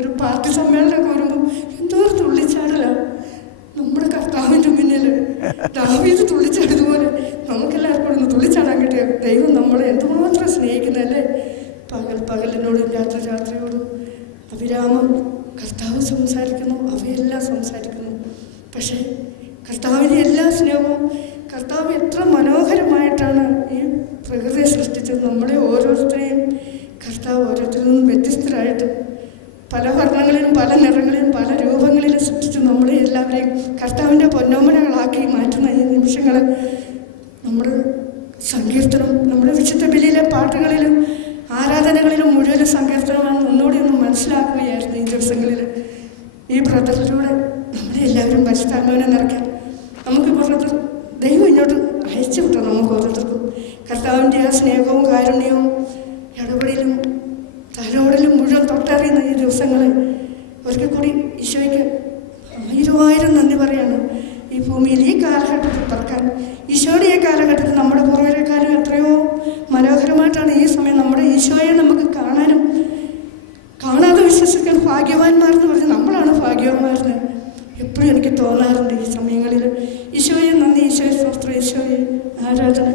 ഒരു പാർട്ടി സമ്മേളനമൊക്കെ വരുമ്പോൾ എന്തോ തുള്ളിച്ചാടല നമ്മുടെ കർത്താവിൻ്റെ മുന്നിൽ ദാവീദ് തുള്ളിച്ചാടിയതുപോലെ നമുക്കെല്ലാവർക്കും ഒന്ന് തുള്ളിച്ചാടാൻ കിട്ടിയ ദൈവം നമ്മളെ എന്തുമാത്രം സ്നേഹിക്കുന്നല്ലേ. പകലിനോടും രാത്രിയോടും അവിരാമം കർത്താവ് സംസാരിക്കുന്നു, അവയെല്ലാം സംസാരിക്കുന്നു. പക്ഷേ കർത്താവിൻ്റെ എല്ലാ സ്നേഹവും കർത്താവ് എത്ര മനോഹരമായിട്ടാണ് ഈ പ്രകൃതിയെ സൃഷ്ടിച്ചത്. നമ്മളെ ഓരോരുത്തരെയും കർത്താവ് ഓരോരുത്തരിൽ നിന്നും വ്യത്യസ്തരായിട്ട് പല വർണ്ണങ്ങളിലും പല നിറങ്ങളിലും പല രൂപങ്ങളിലും സൃഷ്ടിച്ച് നമ്മളെ എല്ലാവരെയും കർത്താവിൻ്റെ പൊന്നോമനകളാക്കി മാറ്റുന്ന ഈ നിമിഷങ്ങൾ നമ്മുടെ സങ്കീർത്തനം, നമ്മുടെ വിശുദ്ധ ബലിയിലെ പാട്ടുകളിലും ആരാധനകളിലും മുഴുവൻ സങ്കീർത്തനമാണ് ഒന്നുകൂടി ഒന്ന് മനസ്സിലാക്കുകയായിരുന്നു ഈ ദിവസങ്ങളിൽ. ഈ ബ്രദറിലൂടെ നമ്മളെ എല്ലാവരും പരിശുദ്ധാത്മാവിനെ നിറയ്ക്കാൻ നമുക്കിപ്പോൾ ദൈവം ഇങ്ങോട്ട് അയച്ചു വിട്ടു. നമുക്ക് ഓരോരുത്തർക്കും കർത്താവിൻ്റെ ആ സ്നേഹവും കാരുണ്യവും ഇടപെടലും തലോടലും മുഴുവൻ തൊട്ടറിയുന്ന ഈ ദിവസങ്ങൾ ഒരിക്കൽ കൂടി ഈശോയ്ക്ക് 1000 നന്ദി പറയാണ്. ഈ ഭൂമിയിൽ ഈ കാലഘട്ടത്തിൽ പറക്കാൻ ഈശോയുടെ ഈ കാലഘട്ടത്തിൽ നമ്മുടെ പൂർവ്വരെക്കാരും എത്രയോ മനോഹരമായിട്ടാണ് ഈ സമയം നമ്മുടെ ഈശോയെ നമുക്ക് കാണാനും കാണാതെ വിശ്വസിക്കാൻ ഭാഗ്യവാന്മാരെന്ന് പറഞ്ഞ് നമ്മളാണ് ഭാഗ്യവാന്മാരെന്ന് എപ്പോഴും എനിക്ക് തോന്നാറുണ്ട് ഈ സമയങ്ങളിൽ. ഈശോയെ നന്ദി, ഈശോയെ സ്തോത്രം, ഈശോയെ ആരാധന.